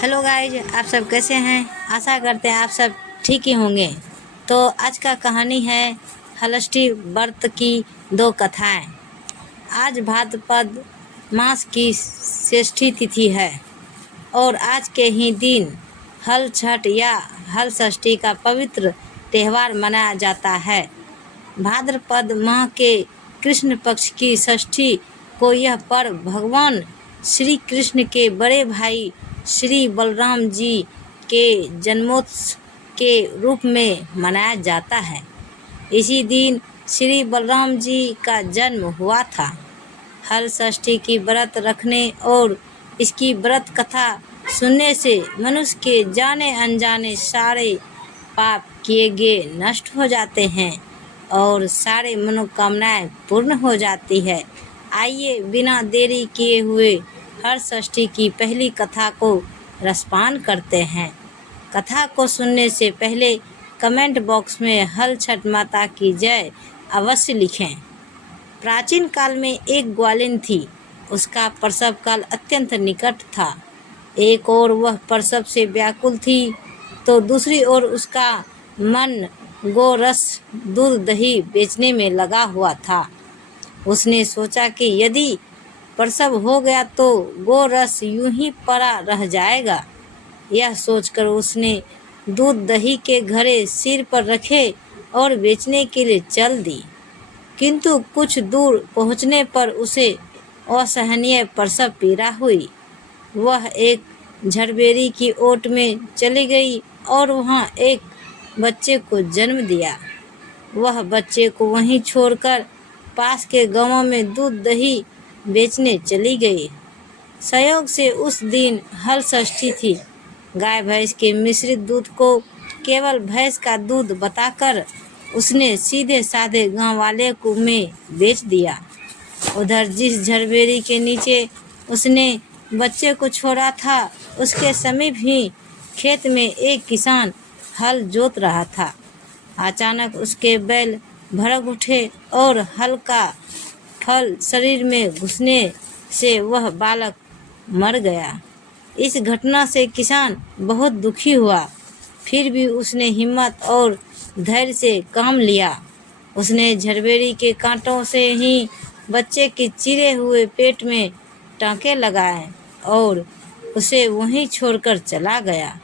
Hello guys, आप सब कैसे हैं। आशा करते हैं आप सब ठीक ही होंगे। तो आज का कहानी है हलष्टी व्रत की दो कथाएं। आज भाद्रपद मास की षष्ठी तिथि है और आज के ही दिन हल छठ या हल षष्ठी का पवित्र त्यौहार मनाया जाता है। भाद्रपद माह के कृष्ण पक्ष की षष्ठी को यह पर्व भगवान श्री कृष्ण के बड़े भाई श्री बलराम जी के जन्मोत्सव के रूप में मनाया जाता है। इसी दिन श्री बलराम जी का जन्म हुआ था। हल षष्ठी की व्रत रखने और इसकी व्रत कथा सुनने से मनुष्य के जाने अनजाने सारे पाप किए गए नष्ट हो जाते हैं और सारे मनोकामनाएं पूर्ण हो जाती है। आइए बिना देरी किए हुए हर षष्ठी की पहली कथा को रसपान करते हैं। कथा को सुनने से पहले कमेंट बॉक्स में हल छठ माता की जय अवश्य लिखें। प्राचीन काल में एक ग्वालिन थी। उसका प्रसव काल अत्यंत निकट था। एक ओर वह प्रसव से व्याकुल थी तो दूसरी ओर उसका मन गोरस दूध दही बेचने में लगा हुआ था। उसने सोचा कि यदि प्रसव हो गया तो गोरस यूं ही पड़ा रह जाएगा। यह सोचकर उसने दूध दही के घड़े सिर पर रखे और बेचने के लिए चल दी। किंतु कुछ दूर पहुंचने पर उसे असहनीय प्रसव पीड़ा हुई। वह एक झड़बेरी की ओट में चली गई और वहां एक बच्चे को जन्म दिया। वह बच्चे को वहीं छोड़कर पास के गांवों में दूध दही बेचने चली गई। संयोग से उस दिन हल षष्ठी थी। गाय भैंस के मिश्रित दूध को केवल भैंस का दूध बताकर उसने सीधे साधे गांव वाले को में बेच दिया। उधर जिस झड़बेरी के नीचे उसने बच्चे को छोड़ा था उसके समीप ही खेत में एक किसान हल जोत रहा था। अचानक उसके बैल भड़क उठे और हल का फल शरीर में घुसने से वह बालक मर गया। इस घटना से किसान बहुत दुखी हुआ। फिर भी उसने हिम्मत और धैर्य से काम लिया। उसने झड़बेरी के कांटों से ही बच्चे के चिरे हुए पेट में टाँके लगाए और उसे वहीं छोड़कर चला गया।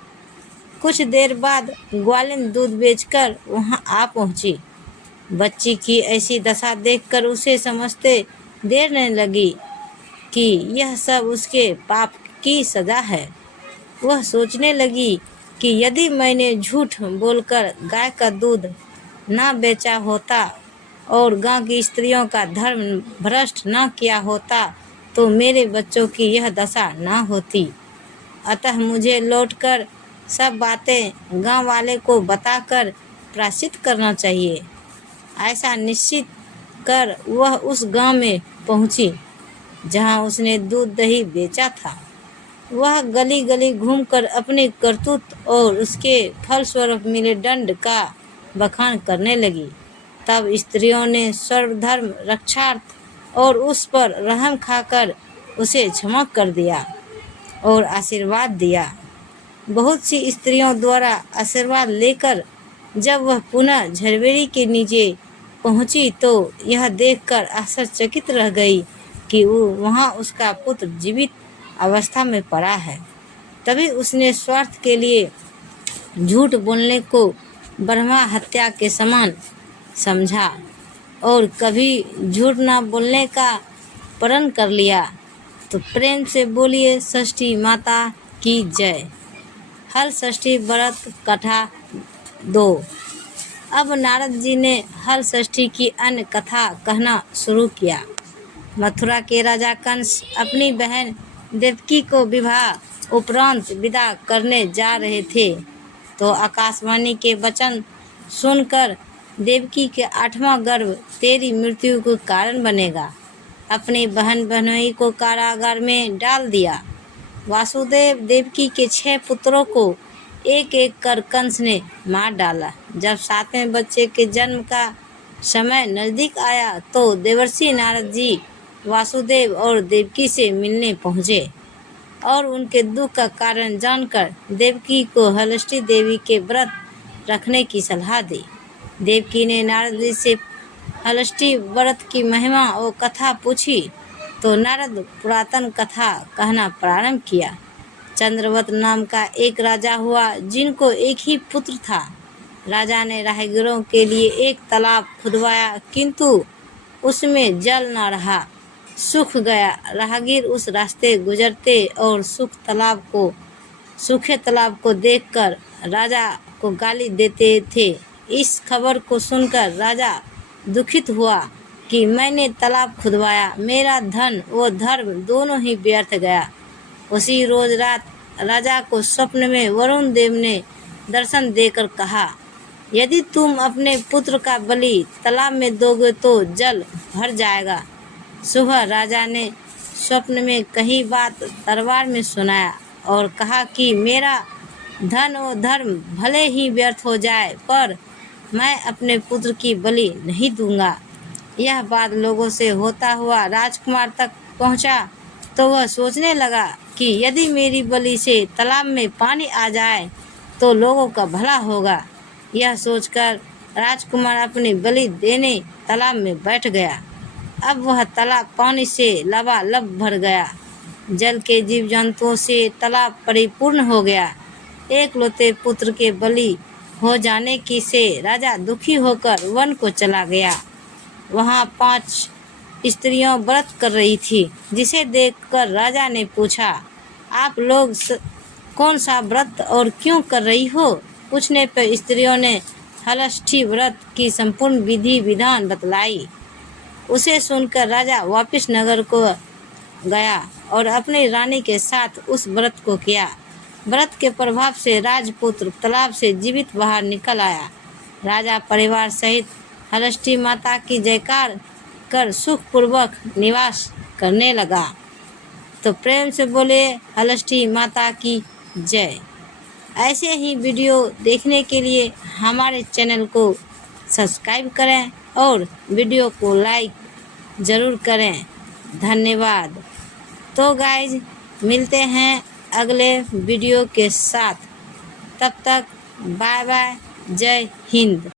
कुछ देर बाद ग्वालिन दूध बेचकर वहां आ पहुंची। बच्ची की ऐसी दशा देखकर उसे समझते देर नहीं लगी कि यह सब उसके पाप की सजा है। वह सोचने लगी कि यदि मैंने झूठ बोलकर गाय का दूध ना बेचा होता और गांव की स्त्रियों का धर्म भ्रष्ट न किया होता तो मेरे बच्चों की यह दशा ना होती। अतः मुझे लौटकर सब बातें गांव वाले को बताकर प्रायश्चित करना चाहिए। ऐसा निश्चित कर वह उस गांव में पहुंची जहां उसने दूध दही बेचा था। वह गली गली घूमकर अपनी करतूत और उसके फलस्वरूप मिले दंड का बखान करने लगी। तब स्त्रियों ने सर्वधर्म रक्षार्थ और उस पर रहम खाकर उसे क्षमा कर दिया और आशीर्वाद दिया। बहुत सी स्त्रियों द्वारा आशीर्वाद लेकर जब वह पुनः झड़बेरी के नीचे पहुंची तो यह देखकर आश्चर्यचकित रह गई कि वो वहाँ उसका पुत्र जीवित अवस्था में पड़ा है। तभी उसने स्वार्थ के लिए झूठ बोलने को ब्रह्मा हत्या के समान समझा और कभी झूठ ना बोलने का प्रण कर लिया। तो प्रेम से बोलिए षष्ठी माता की जय। हल षष्ठी व्रत कथा 2। अब नारद जी ने हल षष्ठी की अन्य कथा कहना शुरू किया। मथुरा के राजा कंस अपनी बहन देवकी को विवाह उपरांत विदा करने जा रहे थे तो आकाशवाणी के वचन सुनकर देवकी के 8वां गर्भ तेरी मृत्यु का कारण बनेगा। अपनी बहन बहनोई को कारागार में डाल दिया। वासुदेव देवकी के 6 पुत्रों को एक एक कर कंस ने मार डाला। जब 7वें बच्चे के जन्म का समय नजदीक आया तो देवर्षि नारद जी वासुदेव और देवकी से मिलने पहुँचे। और उनके दुख का कारण जानकर देवकी को हलष्ठी देवी के व्रत रखने की सलाह दी। देवकी ने नारद जी से हलष्ठी व्रत की महिमा और कथा पूछी तो नारद पुरातन कथा कहना प्रारंभ किया। चंद्रवत नाम का एक राजा हुआ जिनको एक ही पुत्र था। राजा ने राहगीरों के लिए एक तालाब खुदवाया, किंतु उसमें जल न रहा, सूख गया। राहगीर उस रास्ते गुजरते और सूखे तालाब को देखकर राजा को गाली देते थे। इस खबर को सुनकर राजा दुखित हुआ कि मैंने तालाब खुदवाया, मेरा धन व धर्म दोनों ही व्यर्थ गया। उसी रोज रात राजा को स्वप्न में वरुण देव ने दर्शन देकर कहा, यदि तुम अपने पुत्र का बलि तालाब में दोगे तो जल भर जाएगा। सुबह राजा ने स्वप्न में कही बात दरबार में सुनाया और कहा कि मेरा धन और धर्म भले ही व्यर्थ हो जाए, पर मैं अपने पुत्र की बलि नहीं दूंगा। यह बात लोगों से होता हुआ राजकुमार तक पहुंचा तो वह सोचने लगा कि यदि मेरी बलि से तालाब में पानी आ जाए तो लोगों का भला होगा। यह सोचकर राजकुमार अपनी बलि देने तालाब में बैठ गया। अब वह तालाब पानी से लबालब भर गया। जल के जीव जंतुओं से तालाब परिपूर्ण हो गया। एकलौते पुत्र के बलि हो जाने की से राजा दुखी होकर वन को चला गया। वहाँ 5 स्त्रियां व्रत कर रही थी, जिसे देखकर राजा ने पूछा, आप लोग कौन सा व्रत और क्यों कर रही हो? पूछने पर स्त्रियों ने हलष्ठी व्रत की संपूर्ण विधि विधान बतलाई। उसे सुनकर राजा वापस नगर को गया और अपनी रानी के साथ उस व्रत को किया। व्रत के प्रभाव से राजपुत्र तालाब से जीवित बाहर निकल आया। राजा परिवार सहित हलष्ठी माता की जयकार कर सुखपूर्वक निवास करने लगा। तो प्रेम से बोले हलष्ठी माता की जय। ऐसे ही वीडियो देखने के लिए हमारे चैनल को सब्सक्राइब करें और वीडियो को लाइक ज़रूर करें। धन्यवाद। तो गाइज मिलते हैं अगले वीडियो के साथ। तब तक बाय बाय, जय हिंद।